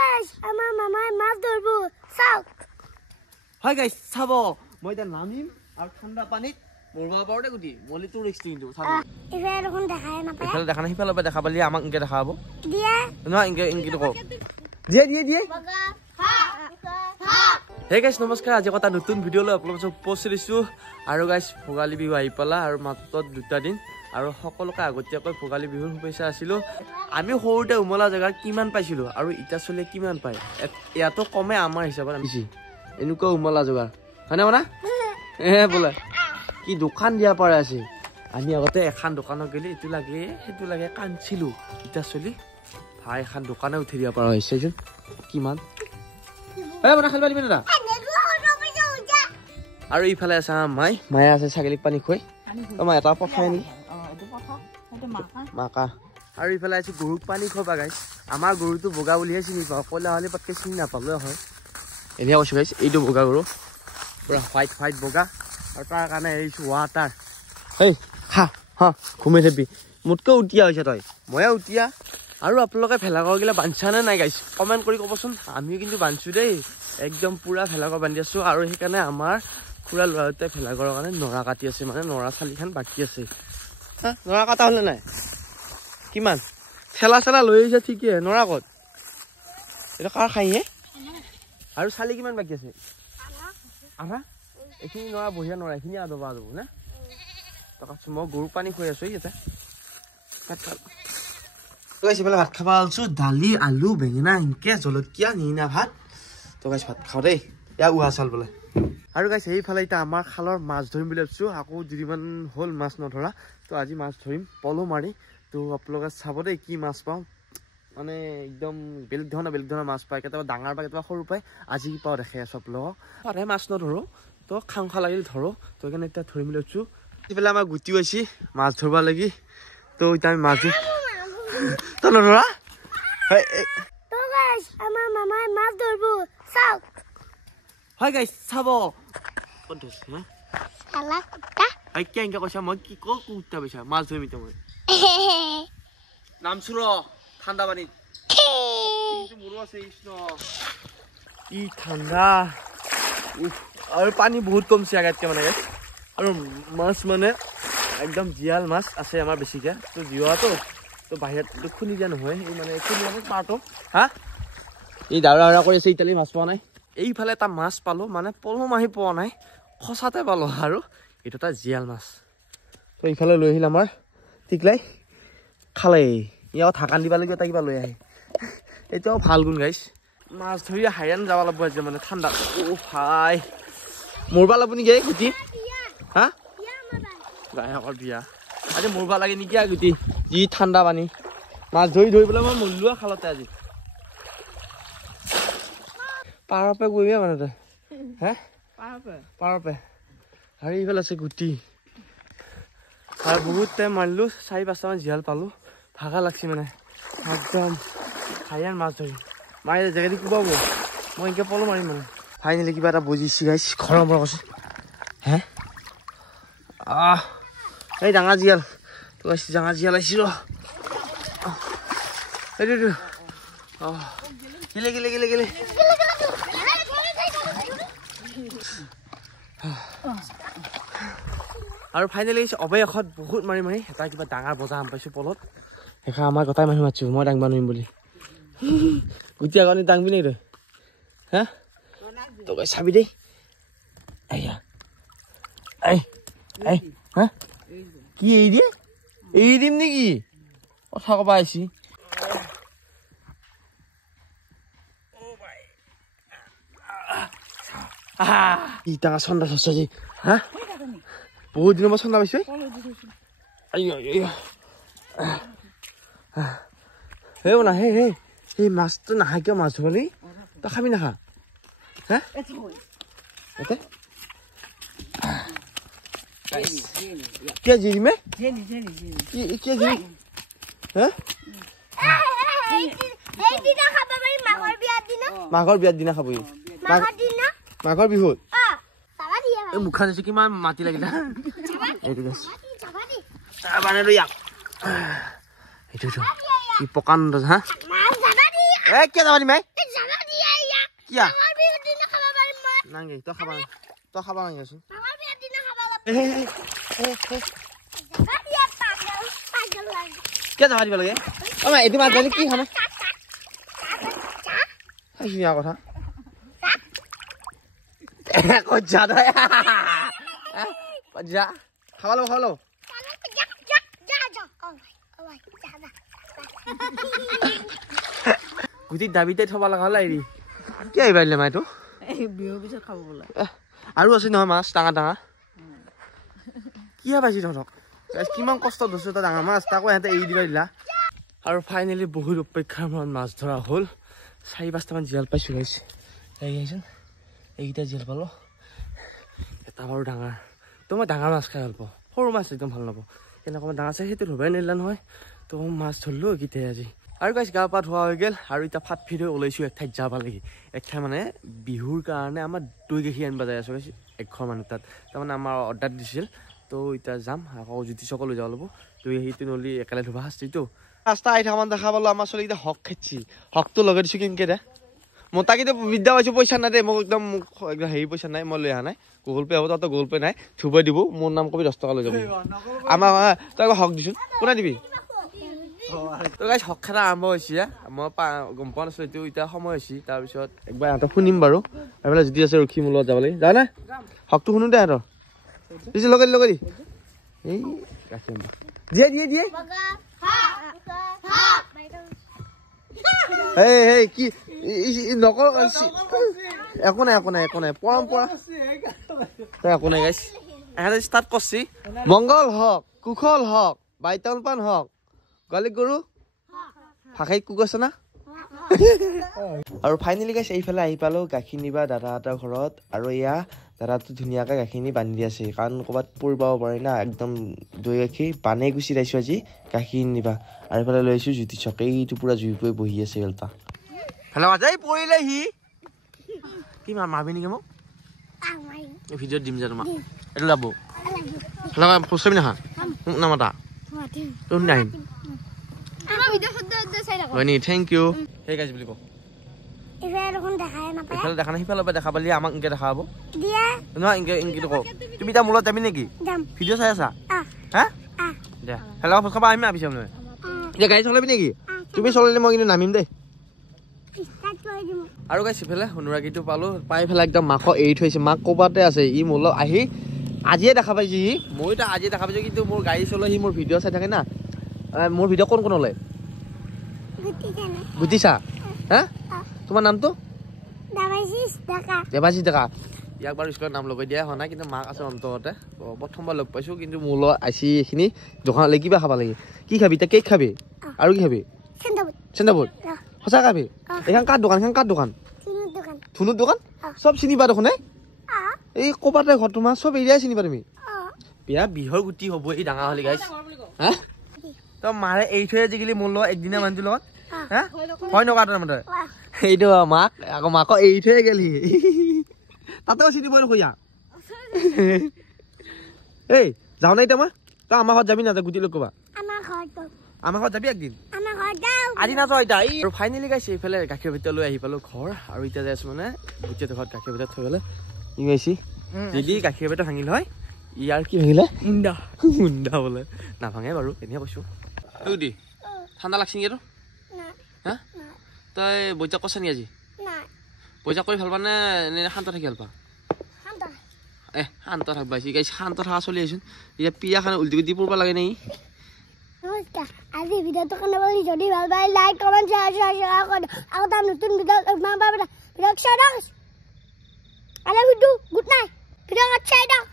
guys, আমাৰ মামাই মাছ ধৰিব চাওক হয় গাইস চাব মই এটা নামিম আৰু ঠাণ্ডা পানীত মৰবা পাওঁতে গুটি মলিটো ৰিস্ক দিনটো চাব ইফালে দেখোন দেখাই নাপায় ইফালে দেখা নাই সিফালে দেখা পালি আমাক ইনকে দেখাব দিয়ে নহয় ইনকে কও দিয়ে হে গাইস নমস্কাৰ আজি কথা নতুন ভিডিও লৈ আপোনালোকক পোষ্ট দিছো আৰু গাইস ভোগালী বিহু আহি পালা আৰু মাত্ৰ দুটা দিন আৰু সকলোকে আগতীয়াকৈ ভোগালী বিহুৰ শুভেচ্ছা আছিল আমি সৰুতে উমলা জাগা কিমান পাইছিলো আৰু ইটা চলে কিমান পায় ইয়াতো কমে আমাৰ হিচাপত বেছি এনেকুৱা উমলা জাগা হয়নে মানা বোলে কি দোকান দিয়া পাৰে আছে আমি আগতে এখন দোকানত গেলি এটো লাগে হেতু লাগে কানছিলো ইটা চলি ভাই এখন দোকানে উঠি দিয়া পৰা হৈছে যেন কিমান মানা খেলবা দিবি না আৰু ইফালে আছে মায়ে আছে ছাগলীক পানী খুৱাই মই এটা পঠাই নি মাকা আৰু ইফালে আছে গৰুক পানী খোৱা গাইছ আমাৰ গৰুটো বগা বুলিহে চিনি পাওঁ কলা হ'লে পটকে চিনি নাপালে হয় এতিয়া কৈছো গাইছ এইটো বগা গৰু পুৰা হোৱাইট বগা আৰু তাৰ কাৰণে এৰিছো ৱাটাৰ এই খা ঘুমাই থাকবি মোতকৈ উটিয়া হৈছে তই ময়ে উটিয়া আৰু আপোনালোকে ভেলাঘৰ গিলা বান্ধছা নে নাই গাইছ কমেণ্ট কৰি ক'বচোন আমিও কিন্তু বান্ধছো দেই একদম পুৰা ভেলাঘৰ বান্ধি আছো আৰু সেইকাৰণে আমাৰ খুৰা ল'ৰাটোৱে ভেলাঘৰৰ কাৰণে নৰা কাটি আছে মানে নৰা চালিখন বাকী আছে নৰা কাটা হ'লে নাই কিমান ঠেলা চেলা লৈ আহিছে ঠিকে নৰা ক'ত এইটো কাৰ খাইহে আৰু চালি কিমান বাকী আছে আধা এইখিনি নৰা বঢ়িয়া নৰা এইখিনি আদবা আদব না মই গৰু পানী খুৱাই আছো ইয়াতে এইফালে ভাত খাব আলছো দালি আলু বেঙেনা এনেকে জলকীয়া নিনা ভাত তো গাইছ ভাত খাওঁ দেই ইয়াৰ উহা চাউল বোলে আৰু গাইছ এইফালে এতিয়া আমাৰ খালৰ মাছ ধৰিম বুলি ভাবিছো আকৌ দুদিনমান হ'ল মাছ নধৰা তো আজি মাছ ধৰিম পলো মাৰি তো আপোনালোকে চাব দেই কি মাছ পাওঁ মানে একদম বেলেগ ধৰণৰ মাছ পায় কেতিয়াবা ডাঙৰ পায় কেতিয়াবা সৰু পায় আজি কি পাওঁ দেখাই আছো আপোনালোকক সদায় মাছ নধৰো তো খাওঁ লাগিল ধৰো তো সেইকাৰণে এতিয়া ধৰিম বুলি ভাবিছো এইফালে আমাৰ গুটি হৈছে মাছ ধৰিব লাগি তো এতিয়া আমি মাছ তই নধৰা আমাৰ মামাই মাছ ধৰিব চাওক হয় গাইছ চাব ক'ত ধৰিছে কেনেকে কৈছা মই কি কুটা পাইছা মাছ ধৰিম এতিয়া মই নামছো ৰ ঠাণ্ডা পানীত মোৰো আছে ই ঠাণ্ডা আৰু পানী বহুত কমছে আগাতকে মানে আৰু মাছ মানে একদম জীয়াল মাছ আছে আমাৰ বেছিকে তো জীৱাটো তো বাহিৰত খুলি দিয়া নহয় এই মানে খুলি মানে পাৰটো এই দাউৰা কৰি আছে ইটালি মাছ পোৱা নাই এইফালে এটা মাছ পালো মানে পলম আহি পোৱা নাই সঁচাতে পালো আৰু এইটো এটা জীয়াল মাছ তো এইফালে লৈ আহিল আমাৰ টিকলাই খালে ইয়াত ঢাকান দিবালৈকে এটা কিবা লৈ আহে এতিয়াও ভাল গুণ গাইছ মাছ ধৰি হাইৰাণ যাব লাগিব আজি মানে ঠাণ্ডা ভাই মৰবা লাগব নেকি গুটি গায়কৰ বিয়া আজি মৰবা লাগে নেকি গুটি যি ঠাণ্ডা পানী মাছ ধৰি পেলাই মই মৰিলোৱা খালতে আজি পাৰপে গৈবি মানে তই পাৰপে আৰু এইফালে আছে গুটি আৰু বহুত টাইম মাৰিলো 4-5টামান জীয়াল পালো ভাগা লাগছি মানে একদম হাইৰাণ মাছ ধৰি মাৰি জেগা দি কোবাব মই এনেকৈ পলো মাৰিম মানে ফাইনেলি কিবা এটা বুজিছি গাইছ ঘৰৰ পৰা কৈছে এই ডাঙৰ জীয়াল তো ডাঙৰ জীয়াল আহিছি ৰ এইটো গেলে আৰু ফাইনেলি অৱশেষত বহুত মাৰি এটা কিবা ডাঙৰ বজা আম পাইছো পলত সেইখন আমাৰ গটাই মানুহ মাতিছো মই দাঙিব নোৱাৰিম বুলি গুটি আগনি দাঙবি নেকি তই তই চাবি দেই কি এৰি দিম নেকি কথা কবা আহিছি ডাঙৰ চন্দা চচ্ছা যি বহুত দিনৰ পৰা চন্দা পাইছো হে বনা সেই মাছটো নাখা কিয় মাছ ধৰি তই খাবি নাখা কিয় জিৰিমে কিয় জিৰি মাঘৰ বিয়াৰ দিনা খাবি মাঘৰ বিহুত এই মুখা নিছে কিমান মাটি লাগিলে এইটো এইটো পকান কিয় যাবা দিমাই কিয়া মামাৰ বিহুৰ দিনা খাব পাৰিম মই নাংগে তই খাবা নাংগেচোন মামাৰ বিহুৰ দিনা খাব লাগিব কিয় যাবা দিব লাগে অ মা এইটো মাছ ধৰিলে কি খাম ধুনীয়া কথা কজ্জা তই কজ্জা খাব লব গুটিত দাবিতে থব লগা হল এৰি কি আহিবা দিলে মাইটো বিহুৰ পিছত খাব বোলে আৰু আছে নহয় মাছ ডাঙৰ কিয় পাইছি তহঁতক কিমান কষ্ট ধৰিছো তই ডাঙৰ মাছ তাকো সিহঁতে এৰি দিবা দিলা আৰু ফাইনেলি বহুত অপেক্ষাৰ মূৰত মাছ ধৰা হ'ল 4-5টামান জীয়াল পাইছো গাইছ এইকেইটা জীয়াল পালো এটা বাৰু ডাঙৰ তো মই ডাঙৰ মাছ খাই ভাল পাওঁ সৰু মাছ একদম ভাল নাপাওঁ এনেকুৱা মই ডাঙৰ চাই সেইটো ধৰিবই নিলা নহয় তো মাছ ধৰিলো এইকেইটাই আজি আৰু গাইছ গা পা ধোৱা হৈ গ'ল আৰু এতিয়া ফাট ফিট হৈ ওলাইছোঁ এক ঠাইত যাব লাগি এক ঠাই মানে বিহুৰ কাৰণে আমাৰ দৈ গাখীৰ আনিব যাই আছোঁ গাইছ এঘৰ মানুহ তাত তাৰমানে আমাৰ অৰ্ডাৰ দিছিল তো এতিয়া যাম আকৌ জ্যোতিষকো লৈ যাব লাগিব দৈ গাখীৰটো নলি একেলগে ধুবা শাস্তিটো ৰাস্তা আহি থাকামান দেখা পালো আমাৰ ছোৱালীকেইটা হক খেদছি হকটো লগাই দিছোঁ কেনেকৈ দে মোৰ তাকেইটো বিদ্যা পাইছোঁ পইচা নাই দে মোক একদম হেৰি পইচা নাই মই লৈ অহা নাই গুগল পে' হ'ব তাতো গুগল পে' নাই ধুবই দিব মোৰ নাম কবি 10 টকা লৈ যাব আমাৰ তই আকৌ হক দিছোঁ কোনে দিবি তো গাইছ হক খেলা আৰম্ভ হৈছে মই গম পোৱা নাছিলোঁ এইটো এতিয়া সময় হৈছে তাৰপিছত একবাৰ সিহঁতক শুনিম বাৰু এইফালে যদি আছে ৰখি মোৰ লগত যাব লাগে যাওঁ নে হকটো শুনো দে সিহঁতৰ দিছে লগাই দি এই গাখীৰ দিয়ে এই কি নকৰ একো নাই পৰম্পৰা তই একো নাই গাইছ এহেঁতে ষ্টাৰ্ট কৰছি মংগল হওক কুশল হওক বাইতল পাণ হওক গালিক গৰু ভাষাইত কুক আছে না আৰু ফাইনেলি গাইছ এইফালে আহি পালোঁ গাখীৰ নিবা দাদাহঁতৰ ঘৰত আৰু এয়া দাদাটো ধুনীয়াকৈ গাখীৰ নি বান্ধি আছে কাৰণ ক'ৰবাত পৰিব পাৰে না একদম দৈ গাখীৰ বানে গুচি আহিছোঁ আজি গাখীৰ নিবা আৰু এইফালে লৈ আহিছোঁ জ্যোতিষক এইটো পূৰা জুই কৰি বহি আছে গেলতা হেল্ল' আজি পৰিলে সি কি মাৰবি নেকি মোক ভিডিঅ'ত দিম যে তোমাক এইটো লাভ হেল্ল' ফুচমি নাহা মোক নামাতা তোৰ নাহিম হয় নি থেংক ইউ সেই গাইছ বুলি কওঁ এইফালে দেখা নাই সিফালৰ পৰা দেখা পালি আমাক এনেকৈ দেখা হ'ব নহয় এনেকৈ কওঁ তুমি এতিয়া মূলত যাবি নেকি ভিডিঅ' চাই আছা হা দে হেল্ল' ফুচ খাব আহিম ভাবিছোঁ মানে এতিয়া গাড়ী চলাবি নেকি তুমি চলালে মই কিন্তু নামিম দেই আৰু গাইছ ইফালে অনুৰাগীটো পালোঁ পাই পেলাই একদম মাকক এৰি থৈছে মাক ক'ৰবাতে আছে ই মোৰ লগত আহি আজিয়ে দেখা পাইছে সি ময়ো তাক আজিয়ে দেখা পাইছোঁ কিন্তু মোৰ গাড়ী চলাই সি মোৰ ভিডিঅ' চাই থাকে না মোৰ ভিডিঅ' কোন ওলাই বুজিছা হা তোমাৰ নামটো দেৱাশীষ ডেকা ইয়াক বাৰু স্কুলত নাম লগাই দিয়া হোৱা নাই কিন্তু মাক আছে অন্তৰতে প্ৰথমবাৰ লগ পাইছোঁ কিন্তু মোৰ লগত আহিছে এইখিনি দোকানলৈ কিবা খাব লাগে কি খাবি এতিয়া কেক খাবি আৰু কি খাবি চেন্দাবুট সঁচা খাবি এইখন কাৰ দোকান ধুনুৰ দোকান চব চিনি পা দেখোন এই ক'ৰবাতে ঘৰ তোমাৰ চব এৰিয়াই চিনি পা তুমি বিয়া বিহৰ গুটি হ'ব এই ডাঙৰ হ'লে গাইছ হা তই মাৰে এৰি থৈ আজিকালি মোৰ লগত একদিনা মানুহটোৰ লগত হা হয় নকা তাৰ মতে এইটো মাক আকৌ মাকক এৰি থৈ গেলি তাতেও চিনি পোৱা নকয়া এই যাওঁ নাই এতিয়া মই তই আমাৰ ঘৰত যাবি না গুটি লৈ ক'বা আমাৰ ঘৰত যাবি একদিন আজি নাযাওঁ এতিয়া আৰু ফাইনেলি গাইছে এইফালে গাখীৰ ভিতৰত লৈ আহি পালোঁ ঘৰ আৰু এতিয়া যাই আছোঁ মানে গুটিহঁতৰ ঘৰত গাখীৰ ভিতৰত থৈ পেলাই ই গাইছি যদি গাখীৰ ভিতৰত ভাঙিল হয় ইয়াৰ কি ভাঙিলে মুণ্ডা বোলে নাভাঙে বাৰু এনেহে কৈছোঁ দি ঠাণ্ডা লাগছি নেকি তোৰ হা তই বৈজাক কৈছা নি আজি বৈজাক কৰি ভাল পা নে এনে শান্ত থাকি ভাল পা শান্ত থাকবা গাইছ শান্ত থকা চলি আহিছোন এতিয়া পিয়াখানে উল্টি উল্টি পৰিব লাগে নে আজি ভিডিঅ'টো কাৰণে যদি ভাল পায় লাইক কমেণ্ট শ্বেয়াৰ কৰি আকৌ তাৰ নতুন ভিডিঅ' গুড নাইট ভিডিঅ'